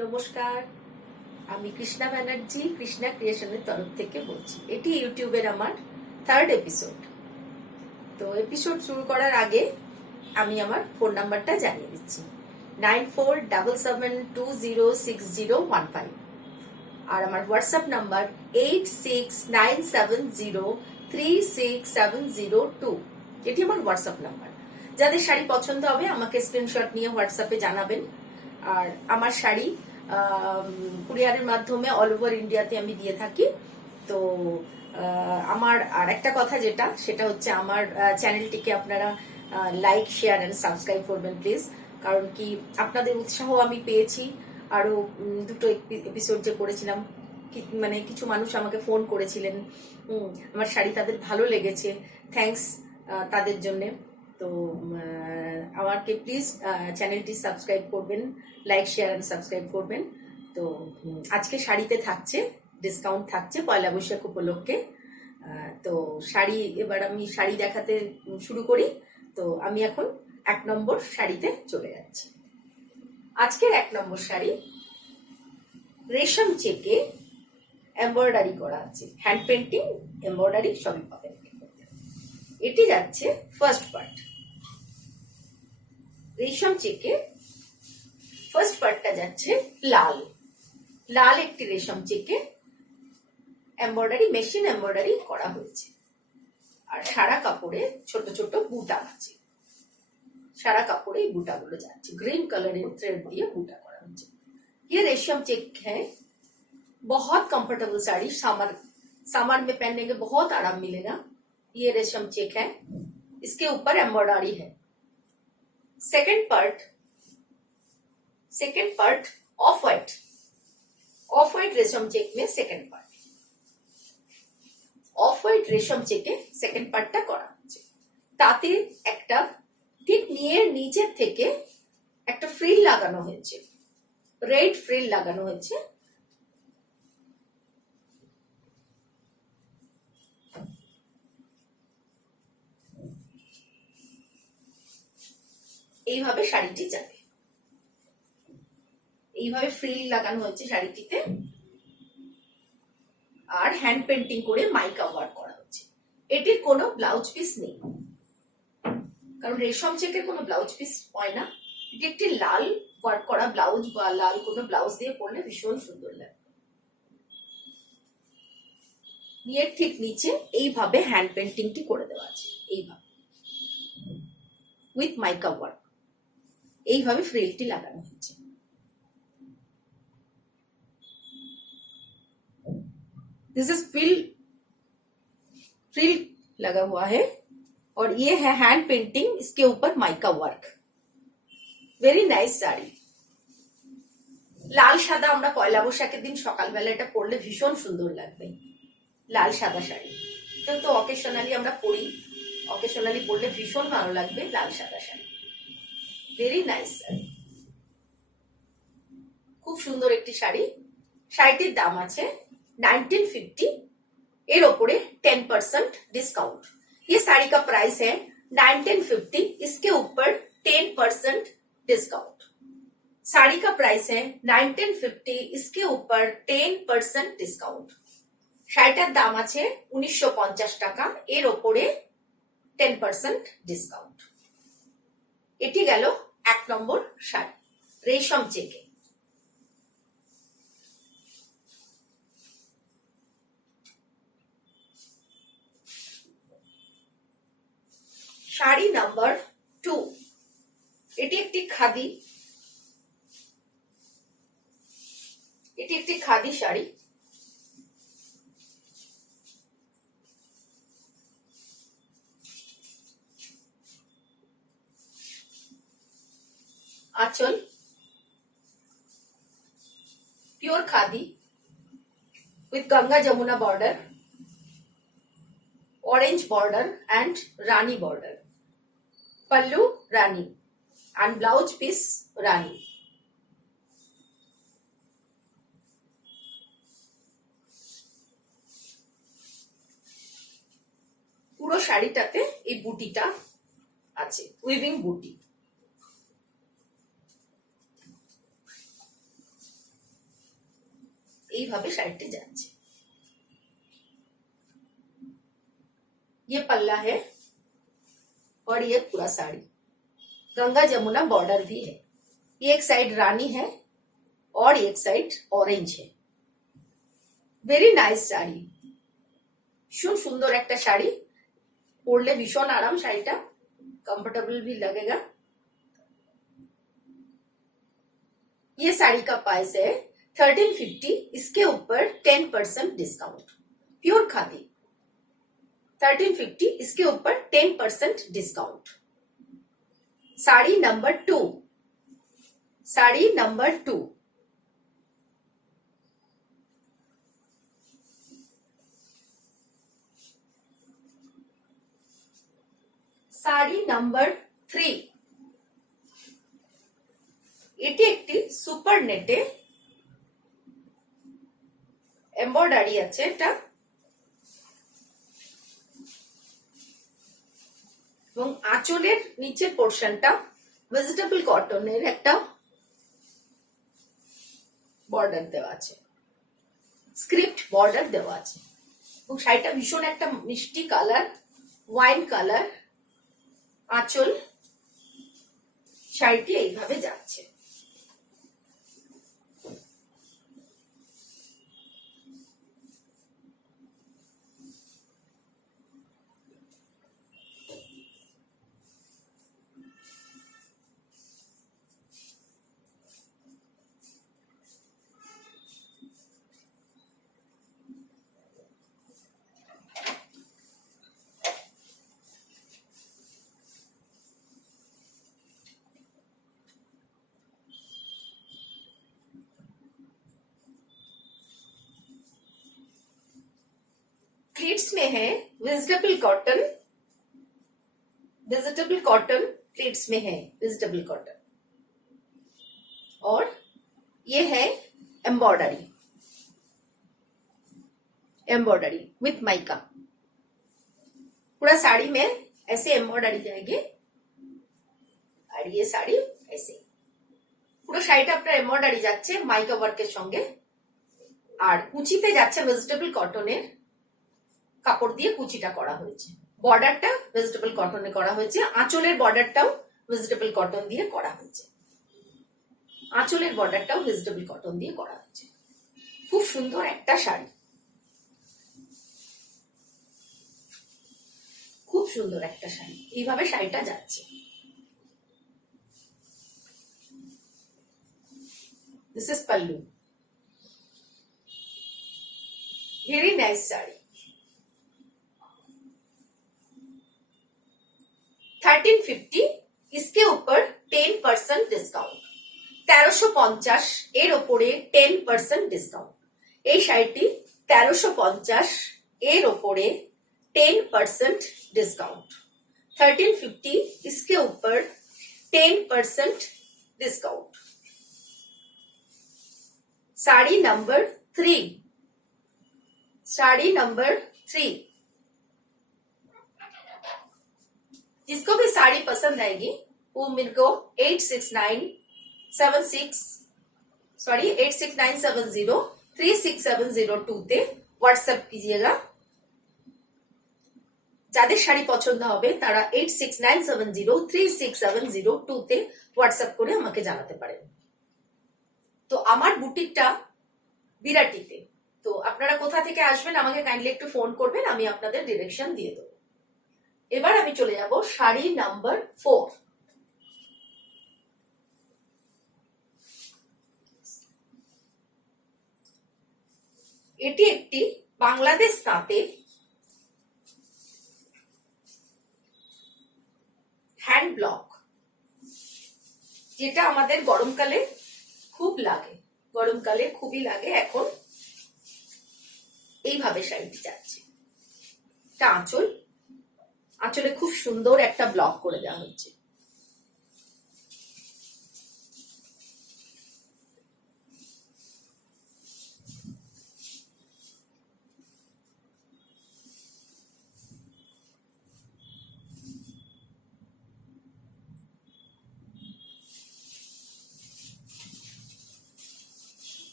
নমস্কার, আমি কৃষ্ণা ব্যানার্জি কৃষ্ণা ক্রিয়েশনের তরফ থেকে বলছি। এটি ইউটিউবের আমার 3rd এপিসোড। তো এপিসোড শুরু করার আগে আমি আমার ফোন নাম্বারটা জানিয়ে দিচ্ছি 9477206015 আর আমার হোয়াটসঅ্যাপ নাম্বার 8697036702। এটি আমার হোয়াটসঅ্যাপ নাম্বার। যাদের শাড়ি পছন্দ হবে আমাকে স্ক্রিনশট নিয়ে হোয়াটসঅ্যাপে জানাবেন। আর আমার শাড়ি কুরিয়ারের মাধ্যমে অল ওভার ইন্ডিয়াতে আমি দিয়ে থাকি। তো আমার আর একটা কথা সেটা হচ্ছে আমার চ্যানেলটিকে আপনারা লাইক, শেয়ার এন্ড সাবস্ক্রাইব করবেন প্লিজ। কারণ কি আপনাদের উৎসাহ আমি পেয়েছি। আরো দুটো এপিসোড যে করেছিলাম, মানে কিছু মানুষ আমাকে ফোন করেছিলেন, আমার শাড়ি তাদের ভালো লেগেছে, থ্যাঙ্কস তাদের জন্যে। তো আমাকে প্লিজ চ্যানেলটি সাবস্ক্রাইব করবেন, লাইক, শেয়ার এন্ড সাবস্ক্রাইব করবেন। তো আজকে শাড়িতে থাকছে ডিসকাউন্ট, থাকছে পয়লা বৈশাখ উপলক্ষে। তো এবার আমি শাড়ি দেখাতে শুরু করি। তো আমি এখন 1 নম্বর শাড়িতে চলে যাচ্ছি। আজকের 1 নম্বর শাড়ি রেশম চেকে এমব্রয়ডারি করা আছে, হ্যান্ড পেন্টিং, এমব্রয়ডারি সবই পাবেন। এটি যাচ্ছে ফার্স্ট পার্ট। রেশম চেকে ফার্স্ট পার্টটা যাচ্ছে লাল লাল একটি রেশম চেকে এমব্রয়ডারি, মেশিন এমব্রয়ডারি করা হয়েছে। আর সারা কাপড়ে ছোট ছোট বুটা আছে। সারা কাপড়ে এই বুটাগুলো যাচ্ছে, ग्रीन कलर थ्रेड दिए बूटा करा হয়েছে। ये रेशम चेक है, बहुत कंफर्टेबल साड़ी, समर में पहनने के बहुत आराम मिलेगा। ये रेशम चेक है, इसके ऊपर एम्ब्रॉयडरी है। सेकंड पार्ट ऑफ व्हाइट रेशम चेक में सेकंड पार्ट অফ হোয়াইট রেশম চেকে সেকেন্ড পার্টটা করা হচ্ছে। তাতে একটা ঠিক নিচের থেকে একটা ফ্রিল লাগানো হয়েছে, রেড ফ্রিল লাগানো হয়েছে। এইভাবে শাড়িটি যাবে, এইভাবে ফ্রিল লাগানো হয়েছে শাড়িটিতে। আর হ্যান্ড পেন্টিং করে মাইকা ওয়ার্ক করা হচ্ছে। এটির কোনো ব্লাউজ পিস নেই, কারণ রেশম চেকের কোনো ব্লাউজ পিস হয় না। এটি একটি লাল ওয়ার্ক করা ব্লাউজ বা লাল কোনো ব্লাউজ দিয়ে পরলে ভীষণ সুন্দর লাগে। এর ঠিক নিচে এইভাবে হ্যান্ড পেন্টিংটি করে দেওয়া আছে, এইভাবে উইথ মাইকা ওয়ার্ক, এইভাবে ফ্রিলটি লাগানো হয়েছে। दिस इज फ्रिल लगा हुआ है और ये है हैंड पेंटिंग, इसके ऊपर mica work. Very nice sari. লাল সাদা আমরা পয়লা বৈশাখের দিন সকালবেলা এটা পরলে ভীষণ সুন্দর লাগবে। লাল সাদা শাড়ি তো অকেশনালি আমরা পরি, অকেশনালি পরলে ভীষণ ভালো লাগবে লাল সাদা শাড়ি। ভেরি নাইস শাড়ি, খুব সুন্দর একটি শাড়ি। শাড়িটির দাম আছে 1950, एर ओपरे 10% डिस्काउंट। ये साड़ी का प्राइस है 1950, इसके ऊपर 10% डिस्काउंट। साड़ी का प्राइस है 1950, इसके ऊपर 10% डिस्काउंट। শাড়িটার দাম আছে 1950 টাকা, এর ওপরে 10% ডিসকাউন্ট। এটি গেল 1 নম্বর শাড়ি রেশম চেকে। শাড়ি নাম্বার 2, এটি একটি খাদি শাড়ি। आंचल pure khadi with Ganga Jamuna border, orange border and Rani border. Pallu Rani and blouse piece Rani. পুরো শাড়িটাতে এই বুটিটা আছে, উইভিং বুটি। এইভাবে শাড়িটি যাচ্ছে। ये पल्ला है और ये पूरा साड़ी, गंगा जमुना बॉर्डर भी है। ये एक साइड रानी है और एक साइड ऑरेंज है। वेरी नाइस শাড়ি, ভীষণ সুন্দর একটা শাড়ি, পরলে ভীষণ আরাম, শাড়িটা कंफर्टेबल भी लगेगा। ये साड़ी का प्राइस है 1350, इसके ऊपर 10% डिस्काउंट। प्योर खादी 1350, इसके ऊपर 10% discount. Sari number 2, sari number 2, sari number 3, এটি একটি সুপার নেটে এমব্রয়ডারি আছে। এটা এবং আঁচলের নিচের পোর্শনটা ভেজিটেবল কটনের একটা বর্ডার দেওয়া আছে, স্ক্রিপ্ট বর্ডার দেওয়া আছে এবং শাড়িটা ভীষণ একটা মিষ্টি কালার, ওয়াইন কালার আঁচল। শাড়িটি এইভাবে যাচ্ছে। प्लीट्स में है vegetable cotton, vegetable cotton pleats में है वेजिटेबल कॉटन, और ये है एम्ब्रॉयडरी, एम्ब्रॉयडरी विथ माइका। पूरा साड़ी में ऐसे एम्ब्रॉयडरी जाएगी और ये साड़ी ऐसे পুরো শাড়িটা আপনার এমব্রয়ডারি যাচ্ছে মাইকা ওয়ার্কের সঙ্গে, আর কুচিতে যাচ্ছে ভেজিটেবল কটনের কাপড় দিয়ে কুচিটা করা হয়েছে। বর্ডারটা ভেজিটেবল কটনে করা হয়েছে, আঁচলের বর্ডারটাও ভেজিটেবল কটন দিয়ে করা হয়েছে, আঁচলের বর্ডারটাও ভেজিটেবল কটন দিয়ে করা হয়েছে। খুব সুন্দর একটা শাড়ি, খুব সুন্দর একটা শাড়ি। এইভাবে শাড়িটা যাচ্ছে। This is pallu, very nice sari. 1350, इसके ऊपर 10% डिस्काउंट। 1350 এর ওপরে 10% ডিসকাউন্ট। এই শাড়িটি 1350 এর ওপরে 10% डिस्काउंट। 1350, इसके ऊपर 10% discount. Sari number 3, sari number 3, जिसको भी साड़ी पसंद आएगी वो मेरे को 8697036702 তে হোয়াটসঅ্যাপ कीजिएगा। যাদের শাড়ি পছন্দ হবে তারা 8697036702 তে হোয়াটসঅ্যাপ করে আমাকে জানাতে পারেন। তো আমার বুটিকটা বিরাটিতে, তো আপনারা কোথা থেকে আসবেন আমাকে কাইন্ডলি একটু ফোন করবেন, আমি আপনাদের ডিরেকশন দিয়ে দেবো। এবার আমি চলে যাব শাড়ি নাম্বার 4। এটি একটি বাংলাদেশ তাঁতে হ্যান্ড ব্লক, যেটা আমাদের গরমকালে খুব লাগে, গরমকালে খুবই লাগে। এখন এইভাবে শাড়িটি যাচ্ছে। এটা আঁচল, আঁচলে খুব সুন্দর একটা ব্লক করে দেওয়া হচ্ছে।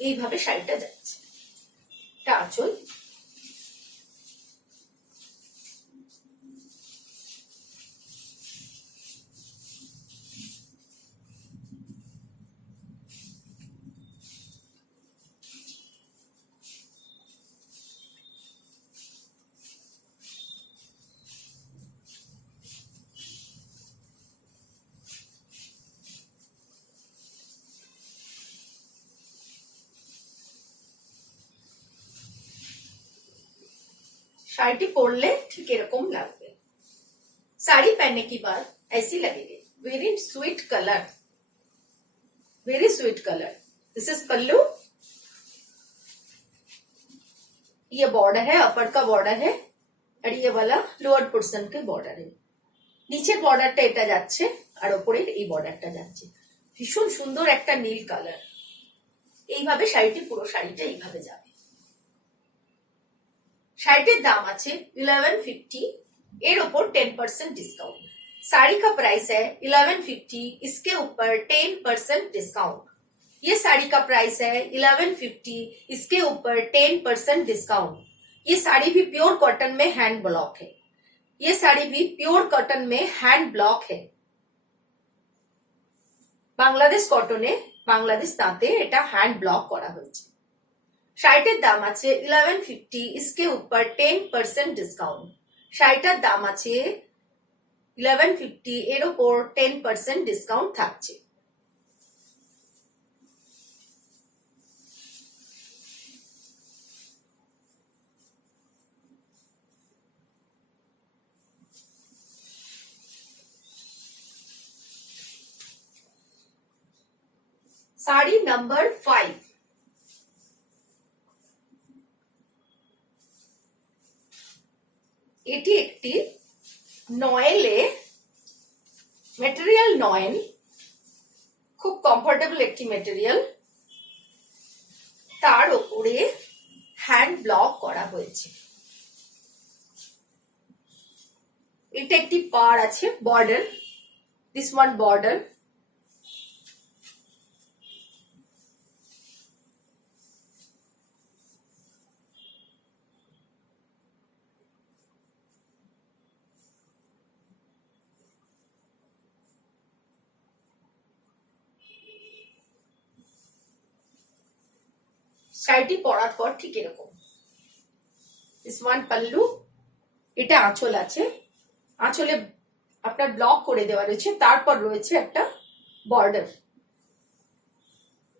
এইভাবে শাড়িটা যাচ্ছে, এটা আঁচল। শাড়িটি পরলে ঠিক এরকম লাগবে। साड़ी पहनने के बाद ऐसी लगेगी। Very sweet colour, very sweet colour. This is pallu, ये बॉर्डर है, अपर का बॉर्डर है, और ये वाला लोअर पोर्शन के बॉर्डर है। নিচের বর্ডারটা এটা যাচ্ছে আর উপরের এই বর্ডারটা যাচ্ছে। ভীষণ সুন্দর একটা নীল কালার। এইভাবে শাড়িটি, পুরো শাড়িটা এইভাবে যাবে। শাড়িটির দাম আছে 1150, এর ওপর 10% डिस्काउंट। साड़ी का प्राइस है 1150, इसके ऊपर 10% डिस्काउंट। ये साड़ी का प्राइस है 1150, इसके ऊपर 10% डिस्काउंट। ये साड़ी भी प्योर कॉटन में हैंड ब्लॉक है। ये साड़ी भी प्योर कॉटन में हैंड ब्लॉक है। বাংলাদেশ কটনে, বাংলাদেশ তাঁতে এটা হ্যান্ড ব্লক করা হয়েছে। শাড়িটির দাম আছে 1150, इसके ऊपर 10% डिस्काउंट। শাড়িটার দাম আছে 1150, এর উপর 10% ডিসকাউন্ট থাকছে। শাড়ি নাম্বার 5, এটি একটি নয়েলে, মেটেরিয়াল নয়েল, খুব কমফোর্টেবল একটি মেটেরিয়াল, তার উপরে হ্যান্ড ব্লক করা হয়েছে। এটা একটি পাড় আছে, বর্ডার, দিস ওয়ান বর্ডার। শাড়িটি পরার পর ঠিক এরকম। দিস ওয়ান পাল্লু, এটা আঁচল আছে, আঁচলে আপনার ব্লক করে দেওয়া রয়েছে, তারপর রয়েছে একটা border,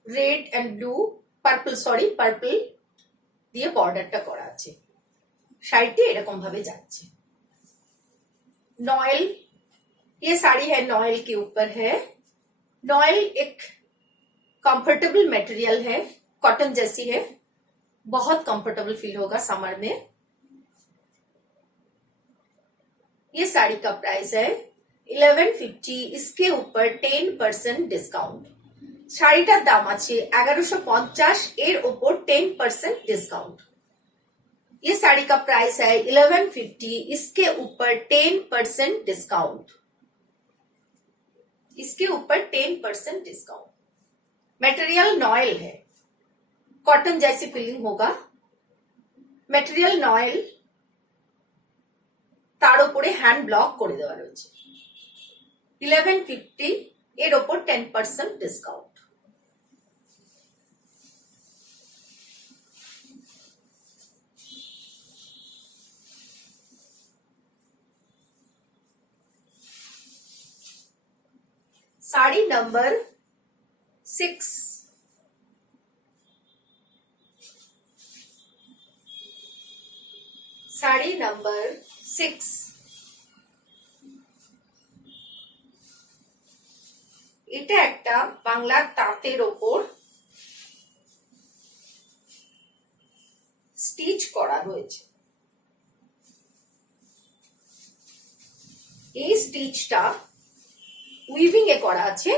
red and blue, purple, sorry purple দিয়ে বর্ডারটা করা আছে। শাড়িটি এরকম ভাবে যাচ্ছে। नॉयल, ये साड़ी है नॉयल के ऊपर है। नॉयल एक कंफर्टेबल मटेरियल है, कॉटन जैसी है, बहुत कंफर्टेबल फील होगा समर में। ये साड़ी का प्राइस है 1150, इसके ऊपर 10% डिस्काउंट। শাড়িটার দাম আছে 1150, এর উপর 10% डिस्काउंट। ये साड़ी का प्राइस है 1150, इसके ऊपर 10% डिस्काउंट, इसके ऊपर 10% डिस्काउंट। मटेरियल नॉयल है, कॉटन जैसी फीलिंग होगा। मटेरियल नॉयल, তার উপরে হ্যান্ড ব্লক করে দেওয়া রয়েছে। 1150, এর উপর 10% discount. Sari number 6, sari number 6, এটা একটা বাংলার তাঁতের ওপর স্টিচ করা রয়েছে। এই স্টিচটা উইভিং এ করা আছে।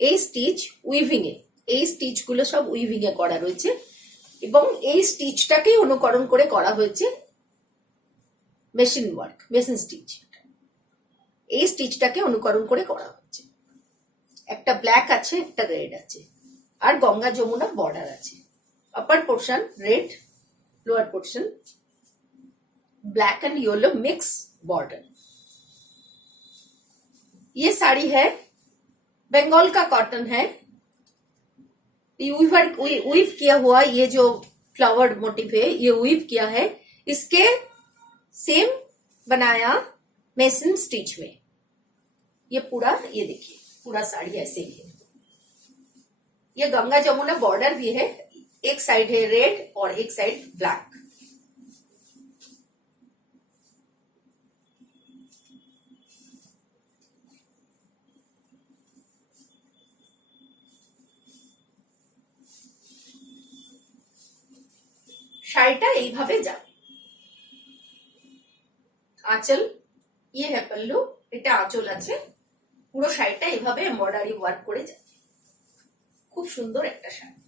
এই স্টিচ উইভিং এ, এই স্টিচ গুলো সব উইভিং এ করা রয়েছে এবং এই স্টিচটাকেই অনুকরণ করে করা হয়েছে মেশিন ওয়ার্ক, মেশিন স্টিচ। এই স্টিচটাকে অনুকরণ করে করা হচ্ছে। একটা ব্ল্যাক আছে, একটা রেড আছে। আর গঙ্গা যমুনা বর্ডার আছে। Upper portion red, lower portion black and yellow mix border. ये साड़ी है बंगाल का कॉटन है, वीव किया हुआ ये जो फ्लावर मोटिव है ये वीव किया है, इसके सेम बनाया मेसन स्टिच में। ये पूरा, ये देखिए पूरा साड़ी ऐसे ही है। ये गंगा जमुना बॉर्डर भी है, एक साइड है रेड और एक साइड ब्लैक। শাড়িটা এইভাবে যাবে। আঁচল, ये है पल्लू, এটা আঁচল আছে। পুরো শাড়িটা এইভাবে এমব্রয়ডারি ওয়ার্ক করে যাবে। খুব সুন্দর একটা শাড়ি।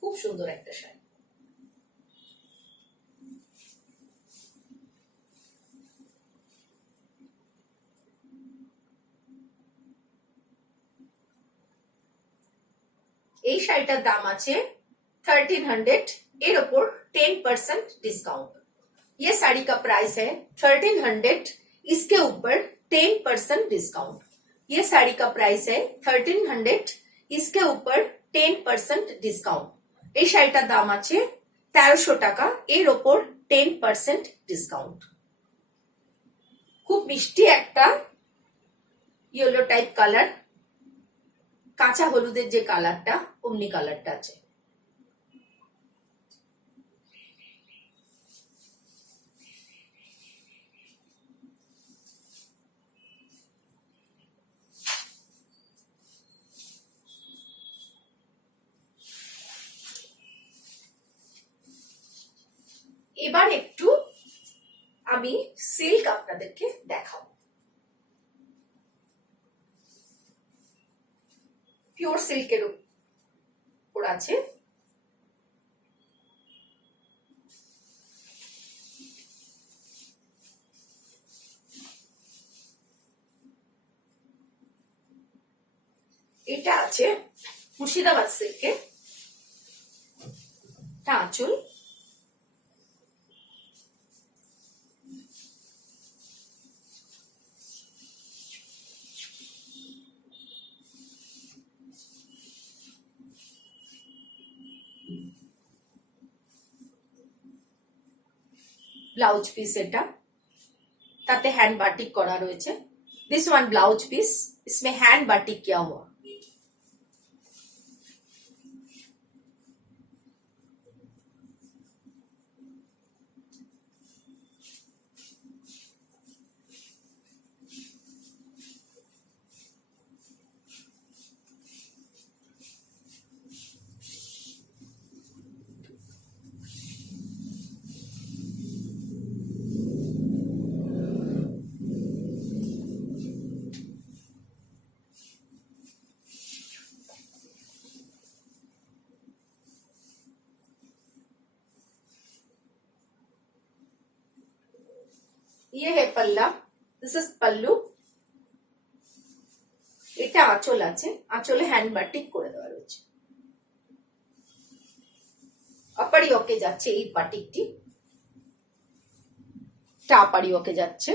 খুব সুন্দর একটা শাড়ি। এই শাড়িটার দাম আছে 1300, এর ওপর 10% डिस्काउंट। ये साड़ी का प्राइस है 1300, इसके ऊपर 10% डिस्काउंट। ये साड़ी का प्राइस है 1300, इसके ऊपर 10% डिस्काउंट। এই শাড়িটার দাম আছে 1300 টাকা, এর ওপর 10% ডিসকাউন্ট। খুব মিষ্টি একটা ইয়েলো টাইপ কালার, কাঁচা হলুদের যে কালারটা অমনি কালারটা আছে। এবার একটু আমি সিল্ক আপনাদেরকে দেখাবো। পিওর সিল্কের উপর আছে। এটা আছে মুর্শিদাবাদ সিল্কে, এটা আঁচল। ব্লাউজ পিস এটা, তাতে হ্যান্ড বাটিক করা রয়েছে। दिस वन ब्लाउज पीस, इसमें हैंड बाटिक किया हुआ। ये है पल्ला, दिस इज पल्लू। এটা আঁচল আছে, আঁচলে হ্যান্ড বাটিক করে দেওয়া রয়েছে। আপারি ওকে যাচ্ছে এই বাটিকটি, আপারি ওকে যাচ্ছে।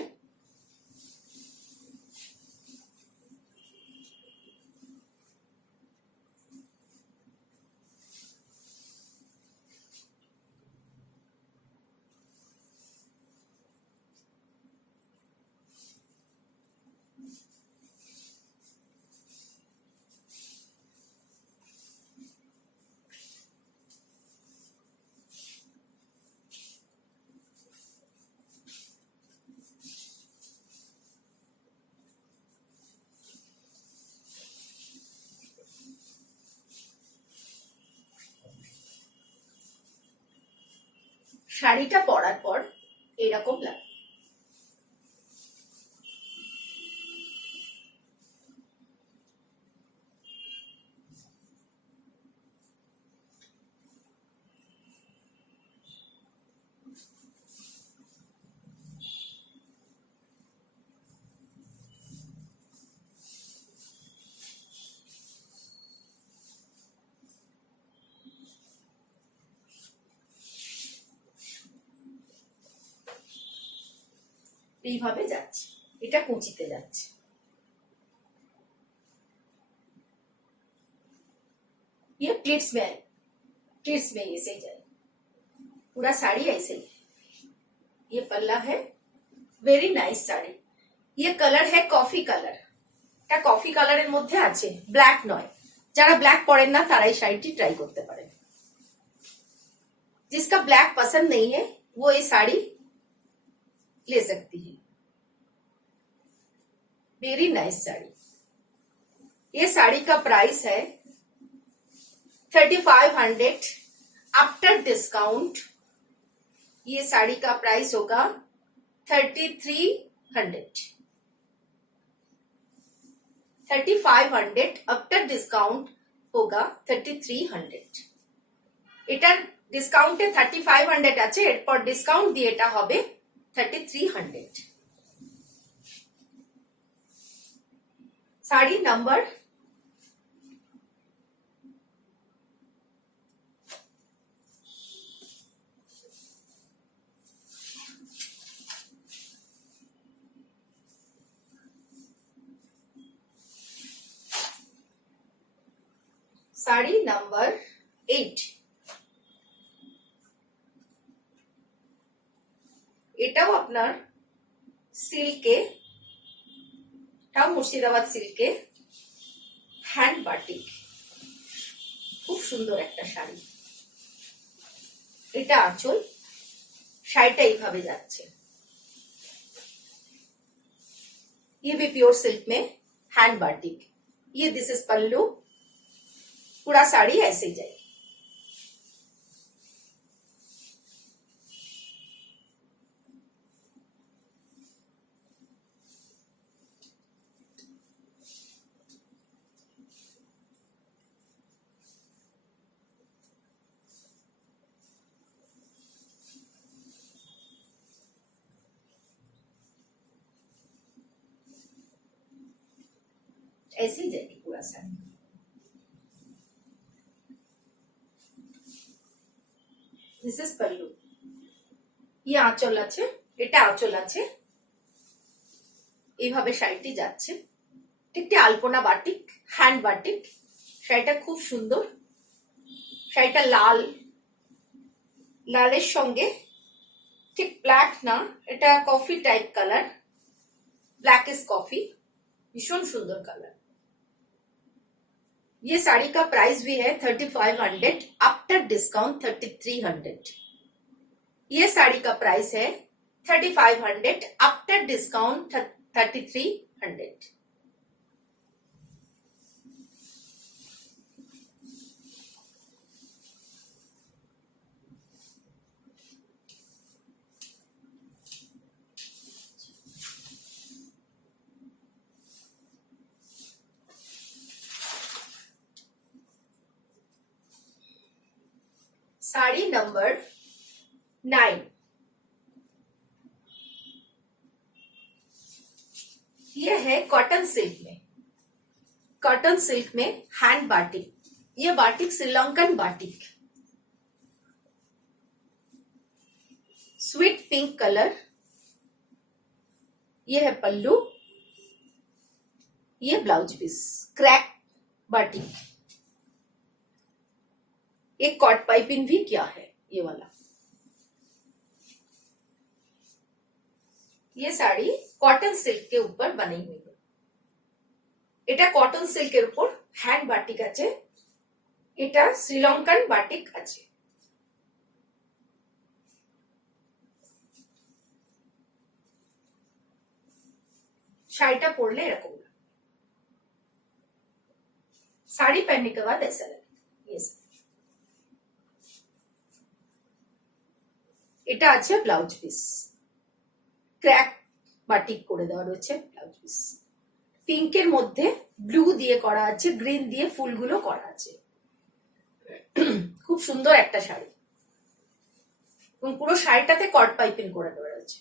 শাড়িটা পরার পর এরকম লাগে। এইভাবে যাচ্ছে, এটা কুচিতে যাচ্ছে। ये प्लीट्स में ऐसे ही जाए, पूरा साड़ी ऐसे ही। ये पल्ला है, वेरी नाइस साड़ी। ये कलर है कॉफी कलर, এটা কফি কালারের মধ্যে আছে, ব্ল্যাক নয়। যারা ব্ল্যাক পরেন না তারা এই শাড়িটি ট্রাই করতে পারেন। जिसका ब्लैक पसंद नहीं है वो ये साड़ी ले सकती है। Very nice sari. ये साड़ी का प्राइस है 3500 आफ्टर डिस्काउंट। ये साड़ी का प्राइस होगा 3300। 3500 आफ्टर डिस्काउंट होगा 3300। এটার ডিসকাউন্টে 3500 আছে, এরপর ডিসকাউন্ট দিয়ে এটা হবে 3300। শাড়ি নাম্বার 8। এটাও আপনার সিল্কে, এটাও মুর্শিদাবাদ সিল্কে, হ্যান্ড বাটিক, খুব সুন্দর একটা শাড়ি। এটা আঁচল, শাড়িটা এইভাবে যাচ্ছে। ये भी प्योर सिल्क में हैंड बाटिक। ये दिस इज पल्लू, पूरा साड़ी ऐसे ही जाएगी। ऐसे ही जाएगी पूरा साड़ी। This is pallu. ये आंचल আছে, এটা আঁচল আছে। এইভাবে শাড়িটি যাচ্ছে। একটি আলপনা বাটিক, হ্যান্ড বাটিক। শাড়িটা খুব সুন্দর। শাড়িটা লাল, লালের সঙ্গে ঠিক ব্ল্যাক না, এটা coffee type colour, black is coffee, ভীষণ সুন্দর কালার। ये साड़ी का प्राइस भी है 3500 आफ्टर डिस्काउंट 3300। ये साड़ी का प्राइस है 3500 आफ्टर डिस्काउंट 3300। साड़ी नंबर 9। यह है कॉटन सिल्क में, कॉटन सिल्क में हैंड बाटिक। यह batik Sri Lankan batik, sweet pink colour. यह है पल्लू, यह ब्लाउज पीस, क्रैक बाटिक। एक कॉट पाइपिंग भी क्या है ये वाला। ये साड़ी कॉटन सिल्क के ऊपर बनी हुई है। এটা কটন সিল্কের উপর হ্যান্ড বাটিক আছে, এটা শ্রীলঙ্কান বাটিক আছে। শাড়িটা পরলে এরকম, साड़ी पहनने के बाद ऐसा लगे। এটা আছে ব্লাউজ পিস, ক্র্যাক বাটিক করে দেওয়া রয়েছে ব্লাউজ পিস। পিঙ্কের মধ্যে ব্লু দিয়ে করা আছে, গ্রিন দিয়ে ফুলগুলো করা আছে। খুব সুন্দর একটা শাড়ি এবং পুরো শাড়িটাতে কট পাইপিং করে দেওয়া রয়েছে।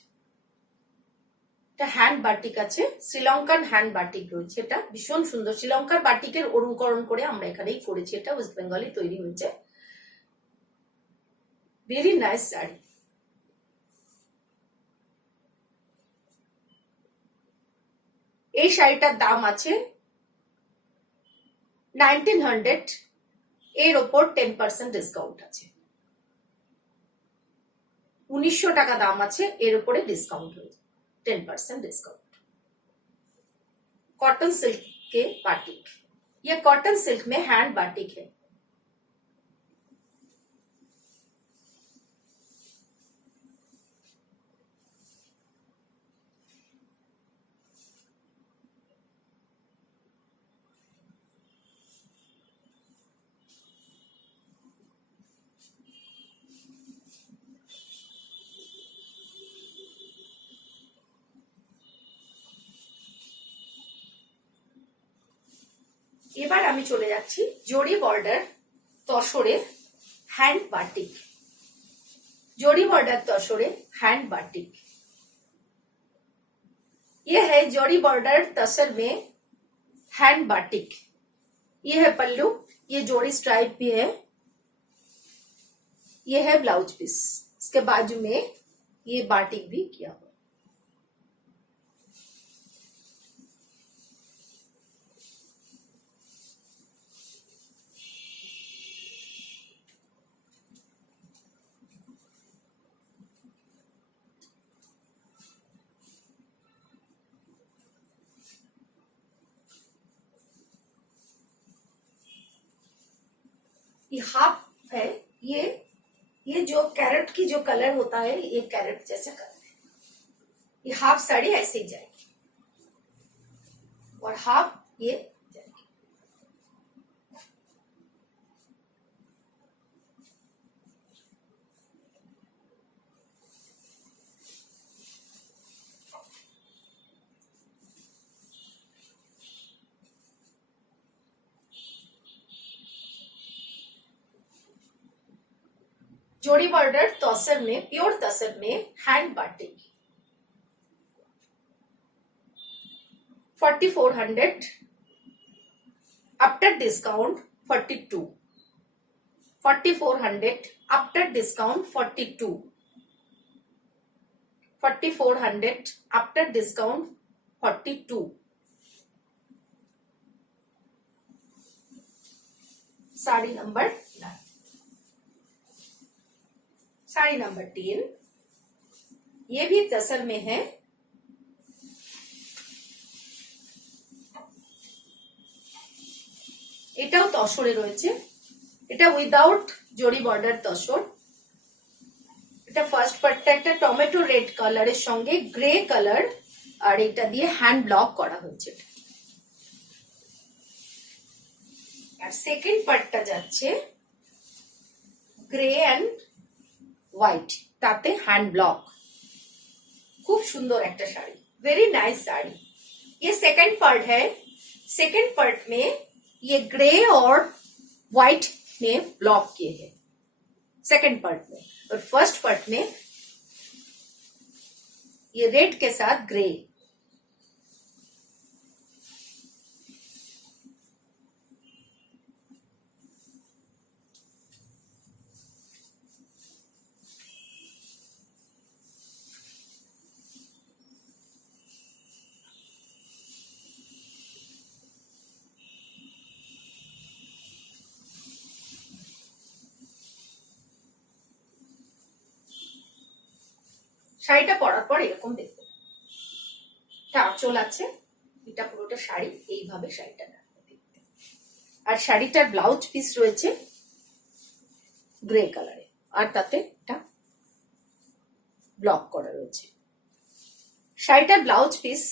এটা হ্যান্ড বাটিক আছে, শ্রীলঙ্কান হ্যান্ড বাটিক রয়েছে। এটা ভীষণ সুন্দর, শ্রীলঙ্কার বাটিকের অনুকরণ করে আমরা এখানেই করেছি। এটা ওয়েস্ট বেঙ্গলে তৈরি হয়েছে। Very nice sari. এই শাড়িটার দাম আছে 1900, এর ওপর 10% ডিসকাউন্ট আছে। 1900 টাকা দাম আছে, এর উপরে ডিসকাউंट হয়ে 10% डिस्काउंट। कॉटन सिल्क के बाटिक, ये कॉटन सिल्क में हैंड बाटिक है। এবার আমি চলে যাচ্ছি জরি বর্ডার তসরে हैंड बाटिक। जोड़ी बॉर्डर तसरे हैंड बाटिक, ये है जोड़ी बॉर्डर तसर में हैंड बाटिक। ये है पल्लू, ये जोड़ी स्ट्राइप भी है, ये है ब्लाउज पीस, इसके बाजू में ये बाटिक भी किया हुआ। ये हाफ है, ये जो कैरेट की जो कलर होता है, ये कैरेट जैसा कलर है। ये हाफ साड़ी ऐसे ही जाएगी और हाफ ये जाएगी। जोड़ी बॉर्डर तसर में, प्योर तसर में hand batik 4400, after discount 42, 4400 after discount 42, 4400 after discount 42। Sari number 9, sari number 3, ये भी तसर में है। এটাও তসরে রয়েছে, এটা উইদাউট জরি বর্ডার তসর। এটা ফার্স্ট পার্টটা একটা টমেটো রেড কালারের সঙ্গে গ্রে কালার আর এটা দিয়ে হ্যান্ড ব্লক করা হয়েছে। আর সেকেন্ড পার্টটা যাচ্ছে গ্রে এন্ড হোয়াইট, তাতে হ্যান্ড ব্লক। খুব সুন্দর একটা শাড়ি, वेरी नाइस साड़ी। ये सेकंड पार्ट है, सेकंड पार्ट में ये ग्रे और व्हाइट ने ब्लॉक किए हैं सेकंड पार्ट में, और फर्स्ट पार्ट में ये रेड के साथ ग्रे। শাড়িটা পরার পর এরকম দেখতে, এটা আঁচল আছে, এটা পুরোটা শাড়ি এইভাবে শাড়িটা দেখতে। আর শাড়িটার ব্লাউজ পিস রয়েছে গ্রে কালারে, আর তাতে এটা ब्लॉक करा रही है। शाड़ीटा ब्लाउज पीस,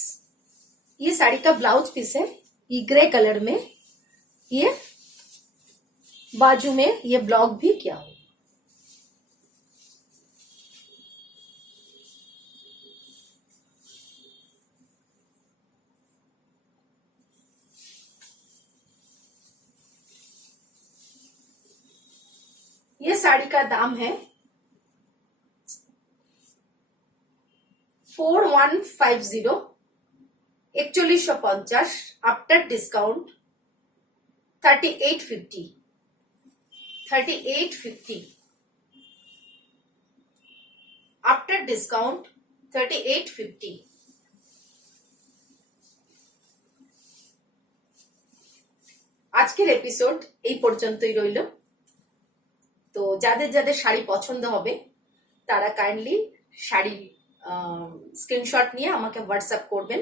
ये साड़ी का ब्लाउज पीस है, ये ग्रे कलर में, ये बाजू में ये ब्लॉक भी किया हुआ। ये साड़ी का दाम है 4150, 4150 आफ्टर डिस्काउंट 3850, 3850 आफ्टर डिस्काउंट 3850। আজকের এপিসোড এই পর্যন্তই রইল। তো যাদের যাদের শাড়ি পছন্দ হবে তারা কাইন্ডলি শাড়ির স্ক্রিনশট নিয়ে আমাকে হোয়াটসঅ্যাপ করবেন।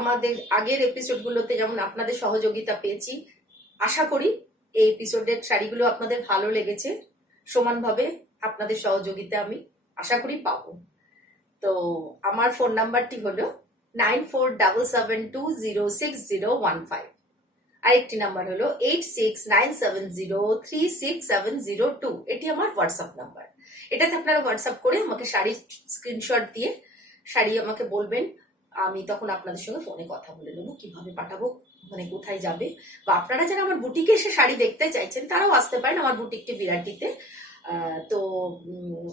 আমাদের আগের এপিসোডগুলোতে যেমন আপনাদের সহযোগিতা পেয়েছি, আশা করি এই এপিসোডের শাড়িগুলো আপনাদের ভালো লেগেছে। সমানভাবে আপনাদের সহযোগিতা আমি আশা করি পাবো। তো আমার ফোন নাম্বারটি হলো 9477206015। আরেকটি নাম্বার হলো 8697036702। এটি আমার হোয়াটসঅ্যাপ নাম্বার। এটাতে আপনারা হোয়াটসঅ্যাপ করে আমাকে শাড়ির স্ক্রিনশট দিয়ে শাড়ি আমাকে বলবেন, আমি তখন আপনাদের সঙ্গে ফোনে কথা বলে নেবো কিভাবে পাঠাবো, মানে কোথায় যাবে। বা আপনারা যারা আমার বুটিকে এসে শাড়ি দেখতে চাইছেন তারাও আসতে পারেন আমার বুটিকটি বিরাটিতে। তো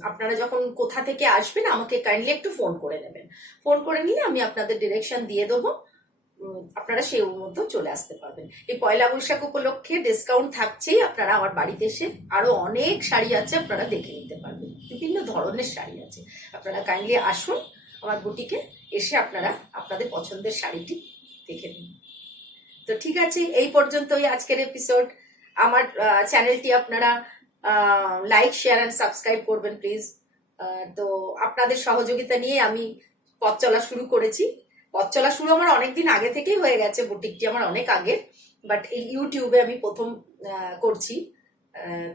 আপনারা যখন কোথা থেকে আসবেন আমাকে কাইন্ডলি একটু ফোন করে নেবেন। ফোন করে নিলে আমি আপনাদের ডিরেকশন দিয়ে দেবো, আপনারা সেই মতো চলে আসতে পারবেন। এই পয়লা বৈশাখ উপলক্ষে ডিসকাউন্ট থাকছেই, আপনারা আমার বাড়িতে এসে আরো অনেক শাড়ি আছে আপনারা দেখে নিতে পারবেন, বিভিন্ন ধরনের শাড়ি আছে। আপনারা কাইন্ডলি আসুন আমার বুটিকে, এসে আপনারা আপনাদের পছন্দের শাড়িটি দেখে নিন। তো ঠিক আছে, এই পর্যন্তই আজকের এপিসোড। আমার চ্যানেলটি আপনারা লাইক, শেয়ার অ্যান্ড সাবস্ক্রাইব করবেন প্লিজ। তো আপনাদের সহযোগিতা নিয়ে আমি পথ চলা শুরু করেছি। পথ চলা শুরু আমার অনেকদিন আগে থেকেই হয়ে গেছে, বুটিকটি আমার অনেক আগে, বাট এই ইউটিউবে আমি প্রথম করছি।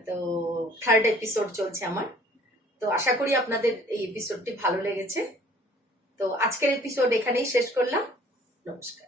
তো থার্ড এপিসোড চলছে আমার। তো আশা করি আপনাদের এই এপিসোডটি ভালো লেগেছে। তো আজকের এপিসোড এখানেই শেষ করলাম। নমস্কার।